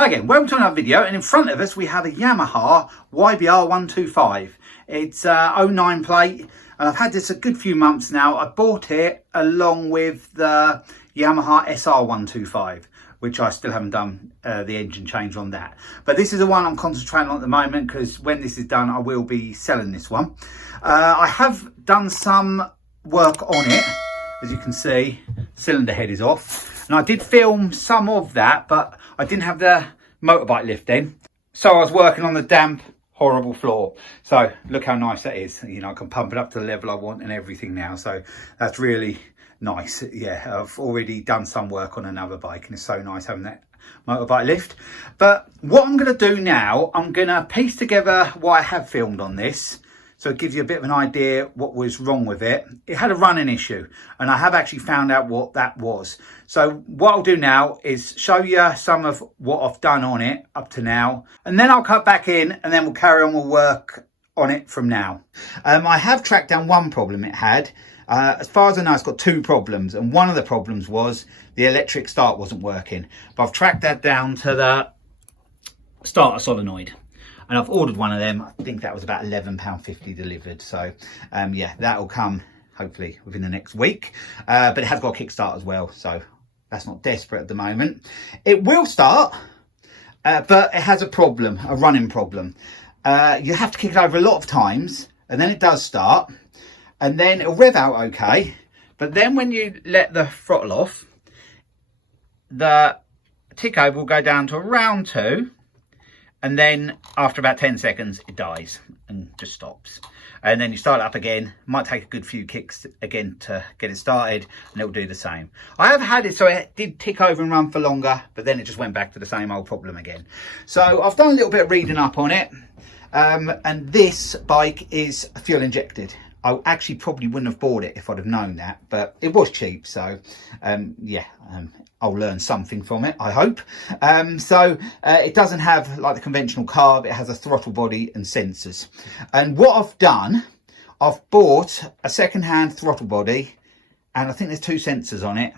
Hi again, welcome to another video, and in front of us we have a Yamaha YBR125. It's 09 plate, and I've had this a good few months now. I bought it along with the Yamaha SR125, which I still haven't done the engine change on that. But this is the one I'm concentrating on at the moment, because when this is done I will be selling this one. I have done some work on it. As you can see, cylinder head is off, and I did film some of that, but I didn't have the motorbike lift in, so I was working on the damp, horrible floor. So look how nice that is. You know, I can pump it up to the level I want and everything now, so that's really nice. Yeah, I've already done some work on another bike, and it's so nice having that motorbike lift. But what I'm going to do now, I'm going to piece together what I have filmed on this, so it gives you a bit of an idea what was wrong with it. It had a running issue, and I have actually found out what that was. So what I'll do now is show you some of what I've done on it up to now, and then I'll cut back in, and then we'll carry on, we'll work on it from now. I have tracked down one problem it had. As far as I know, it's got two problems, and one of the problems was the electric start wasn't working. But I've tracked that down to the starter solenoid, and I've ordered one of them. I think that was about £11.50 delivered. So yeah, that'll come hopefully within the next week. But it has got a kickstart as well, so that's not desperate at the moment. It will start, but it has a problem, a running problem. You have to kick it over a lot of times, and then it does start, and then it'll rev out okay. But then when you let the throttle off, the tick over will go down to around 2. And then after about 10 seconds, it dies and just stops. And then you start it up again. Might take a good few kicks again to get it started, and it'll do the same. I have had it so it did tick over and run for longer, but then it just went back to the same old problem again. So I've done a little bit of reading up on it. And this bike is fuel injected. I actually probably wouldn't have bought it if I'd have known that, but it was cheap. So yeah, I'll learn something from it, I hope. It doesn't have like the conventional carb. It has a throttle body and sensors. And what I've done, I've bought a second-hand throttle body, and I think there's 2 sensors on it.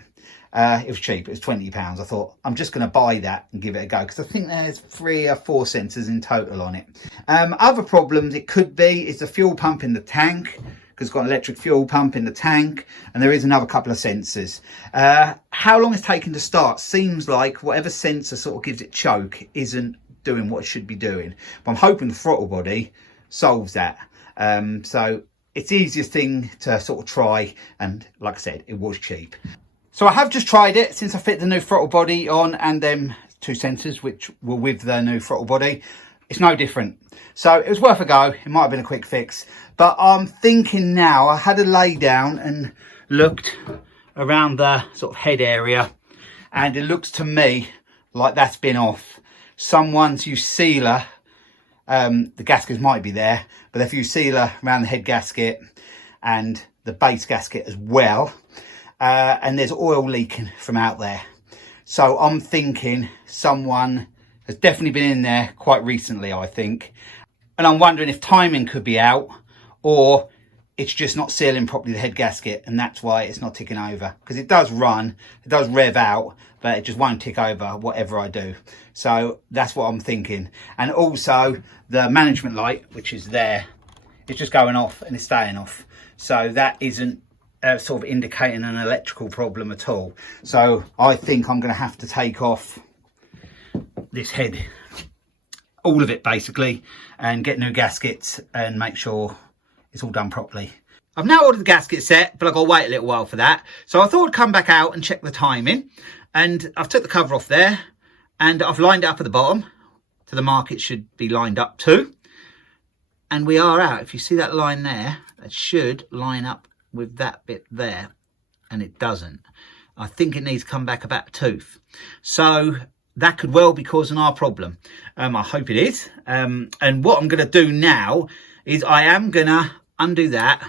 It was cheap, it was £20. I thought I'm just going to buy that and give it a go, because I think there's 3 or 4 sensors in total on it. Other problems it could be is the fuel pump in the tank, because it's got an electric fuel pump in the tank, and there is another couple of sensors. How long it's taken to start seems like whatever sensor sort of gives it choke isn't doing what it should be doing, but I'm hoping the throttle body solves that. So it's the easiest thing to sort of try, and like I said, it was cheap. So I have just tried it since I fit the new throttle body on, and them 2 sensors which were with the new throttle body. It's no different. So it was worth a go. It might have been a quick fix, but I'm thinking now, I had a lay down and looked around the sort of head area, and it looks to me like that's been off. Someone's used sealer. The gaskets might be there, but they've used sealer around the head gasket and the base gasket as well. And there's oil leaking from out there. So I'm thinking someone has definitely been in there quite recently, I think. And I'm wondering if timing could be out, or it's just not sealing properly the head gasket, and that's why it's not ticking over. Because it does run, it does rev out, but it just won't tick over whatever I do. So that's what I'm thinking. And also the management light, which is there, it's just going off and it's staying off. So that isn't sort of indicating an electrical problem at all. So I think I'm going to have to take off this head, all of it basically, and get new gaskets and make sure it's all done properly. I've now ordered the gasket set, but I've got to wait a little while for that. So I thought I'd come back out and check the timing, and I've took the cover off there, and I've lined it up at the bottom to the mark it should be lined up to, and we are out. If you see that line there, that should line up with that bit there, and it doesn't. I think it needs to come back about a tooth. So that could well be causing our problem. I hope it is. And what I'm going to do now is I am going to undo that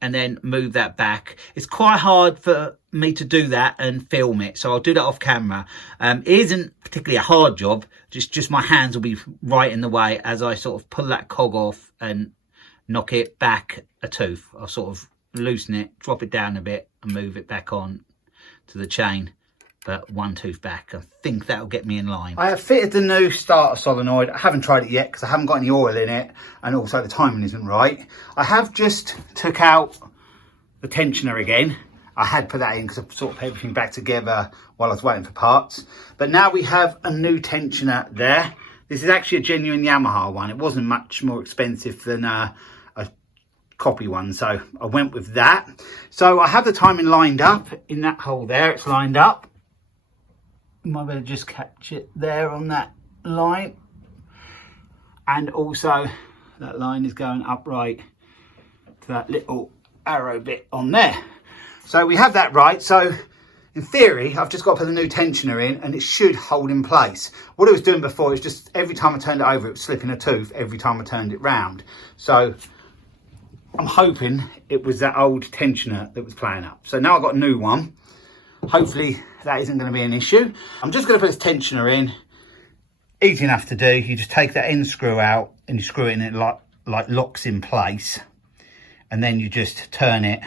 and then move that back. It's quite hard for me to do that and film it, so I'll do that off camera. It isn't particularly a hard job, just my hands will be right in the way as I sort of pull that cog off and knock it back a tooth. I'll sort of loosen it, drop it down a bit and move it back on to the chain. but one tooth back. I think that'll get me in line. I have fitted the new starter solenoid. I haven't tried it yet because I haven't got any oil in it, and also the timing isn't right. I have just took out the tensioner again. I had put that in because I sort of put everything back together while I was waiting for parts. But now we have a new tensioner there. This is actually a genuine Yamaha one. It wasn't much more expensive than a copy one, so I went with that. So I have the timing lined up in that hole there. It's lined up. You might be able to just catch it there on that line. And also that line is going upright to that little arrow bit on there. So we have that right. So in theory, I've just got to put the new tensioner in and it should hold in place. What I was doing before is just every time I turned it over, it was slipping a tooth every time I turned it round. So I'm hoping it was that old tensioner that was playing up. So now I've got a new one. Hopefully that isn't going to be an issue. I'm just going to put this tensioner in. Easy enough to do. You just take that end screw out and you screw it in, it like locks in place. And then you just turn it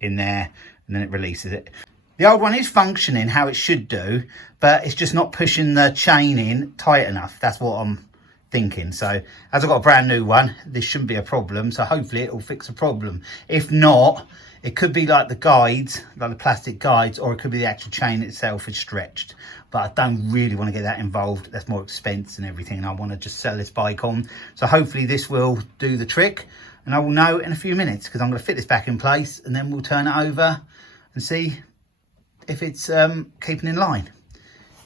in there and then it releases it. The old one is functioning how it should do, but it's just not pushing the chain in tight enough. That's what I'm thinking. So as I've got a brand new one, this shouldn't be a problem. So hopefully it will fix the problem. If not, it could be like the guides, like the plastic guides, or it could be the actual chain itself is stretched. But I don't really want to get that involved. That's more expense and everything. And I want to just sell this bike on. So hopefully this will do the trick. And I will know in a few minutes because I'm going to fit this back in place and then we'll turn it over and see if it's keeping in line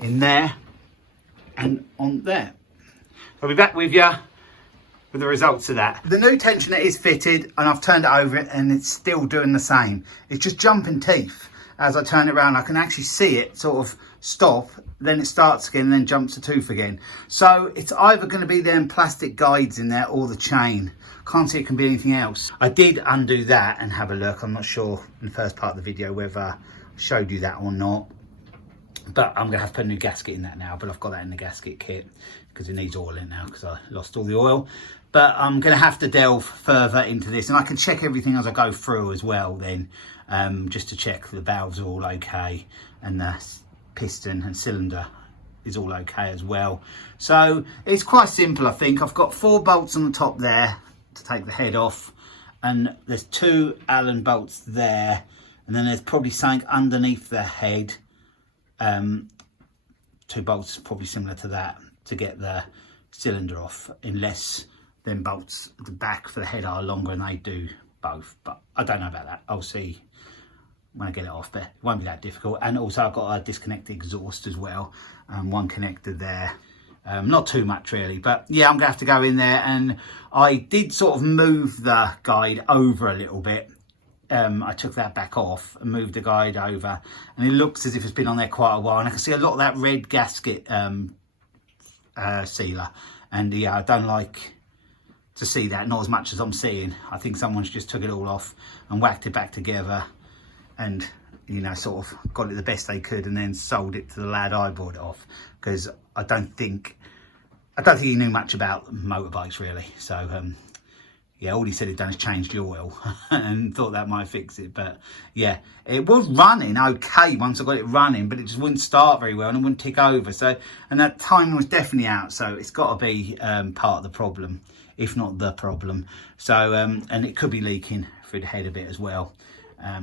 in there and on there. I'll be back with you with the results of that. The new tensioner is fitted and I've turned it over and it's still doing the same. It's just jumping teeth. As I turn it around, I can actually see it sort of stop, then it starts again and then jumps a tooth again. So it's either going to be them plastic guides in there or the chain. Can't see it can be anything else. I did undo that and have a look. I'm not sure in the first part of the video whether I showed you that or not. But I'm going to have to put a new gasket in that now. But I've got that in the gasket kit because it needs oil in now because I lost all the oil. But I'm going to have to delve further into this. And I can check everything as I go through as well then. Just to check the valves are all okay. And the piston and cylinder is all okay as well. So it's quite simple, I think. I've got 4 bolts on the top there to take the head off. And there's 2 Allen bolts there. And then there's probably something underneath the head. 2 bolts probably similar to that to get the cylinder off, unless them bolts at the back for the head are longer and they do both, but I don't know about that. I'll see when I get it off, but it won't be that difficult. And also I've got a disconnected exhaust as well, one connector there. Not too much really, but yeah, I'm gonna have to go in there. And I did sort of move the guide over a little bit. I took that back off and moved the guide over, and it looks as if it's been on there quite a while, and I can see a lot of that red gasket sealer, and yeah, I don't like to see that, not as much as I'm seeing. I think someone's just took it all off and whacked it back together and, you know, sort of got it the best they could and then sold it to the lad I bought it off, because I don't think he knew much about motorbikes really. So yeah, all he said he'd done is changed the oil and thought that might fix it. But yeah, it was running okay once I got it running, but it just wouldn't start very well and it wouldn't tick over. So, and that timing was definitely out. So it's got to be part of the problem, if not the problem. So, and it could be leaking through the head a bit as well.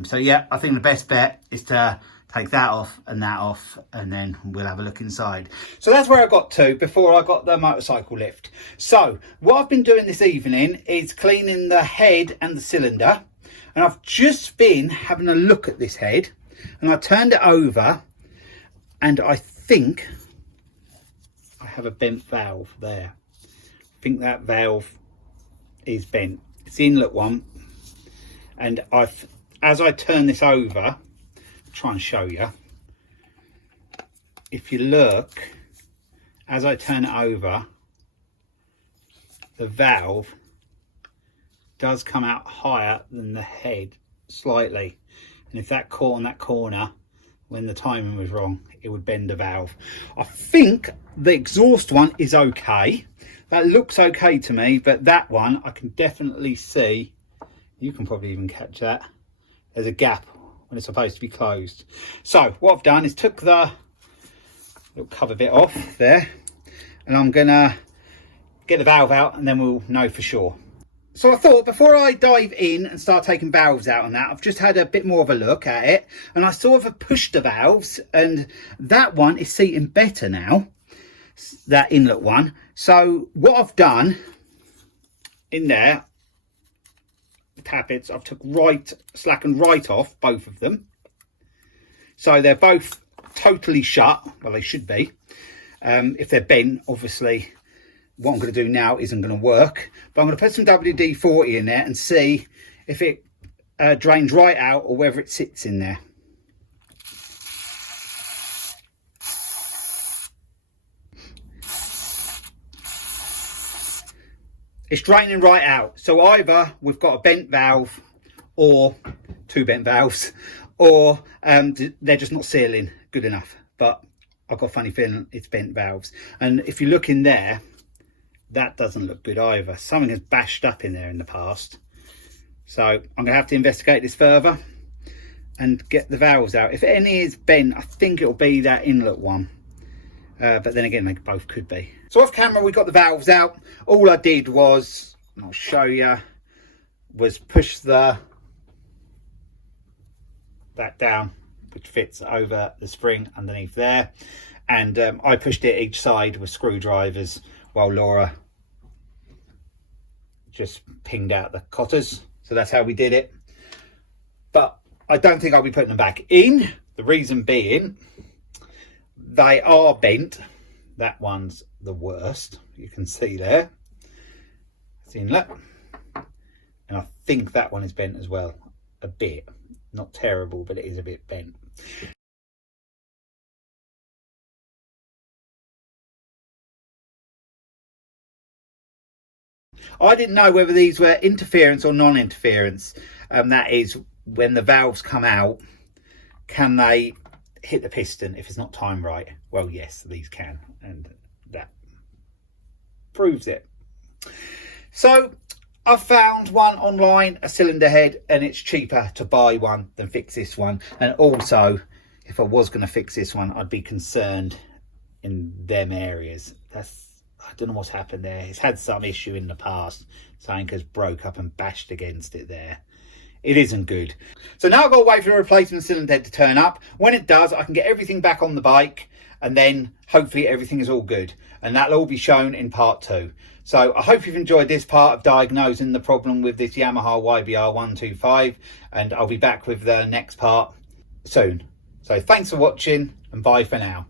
So yeah, I think the best bet is to take that off, and then we'll have a look inside. So that's where I got to before I got the motorcycle lift. So what I've been doing this evening is cleaning the head and the cylinder. And I've just been having a look at this head, and I turned it over, and I think I have a bent valve there. I think that valve is bent. It's the inlet one. And as I turn this over, try and show you, if you look, as I turn it over, the valve does come out higher than the head slightly, and if that caught on that corner when the timing was wrong, it would bend the valve. I think the exhaust one is okay, that looks okay to me, but that one I can definitely see, you can probably even catch that, there's a gap when it's supposed to be closed. So what I've done is took the little cover bit off there, and I'm gonna get the valve out and then we'll know for sure. So I thought before I dive in and start taking valves out on that, I've just had a bit more of a look at it, and I sort of pushed the valves, and that one is seating better now, that inlet one. So what I've done in there, the tappets, I've took slackened right off both of them, so they're both totally shut. Well, they should be. If they're bent, obviously what I'm going to do now isn't going to work, but I'm going to put some WD-40 in there and see if it drains right out or whether it sits in there. It's draining right out, so either we've got a bent valve or two bent valves, or they're just not sealing good enough. But I've got a funny feeling it's bent valves, and if you look in there, that doesn't look good either. Something has bashed up in there in the past. So I'm going to have to investigate this further and get the valves out. If any is bent, I think it'll be that inlet one. But then again, they both could be. So off camera, we got the valves out. All I did was, I'll show you, was push that down, which fits over the spring underneath there. And I pushed it each side with screwdrivers while Laura just pinged out the cotters. So that's how we did it. But I don't think I'll be putting them back in. The reason being, they are bent. That one's the worst. You can see there. It's inlet. And I think that one is bent as well. A bit. Not terrible, but it is a bit bent. I didn't know whether these were interference or non-interference. That is, when the valves come out, can they hit the piston if it's not timed right? Well, yes, these can, and that proves it. So I've found one online, a cylinder head, and it's cheaper to buy one than fix this one. And also, if I was going to fix this one, I'd be concerned in them areas. I don't know what's happened there. It's had some issue in the past. Something has broke up and bashed against it there. It isn't good. So now I've got to wait for the replacement cylinder head to turn up. When it does, I can get everything back on the bike, and then hopefully everything is all good. And that'll all be shown in part 2. So I hope you've enjoyed this part of diagnosing the problem with this Yamaha YBR125, and I'll be back with the next part soon. So thanks for watching, and bye for now.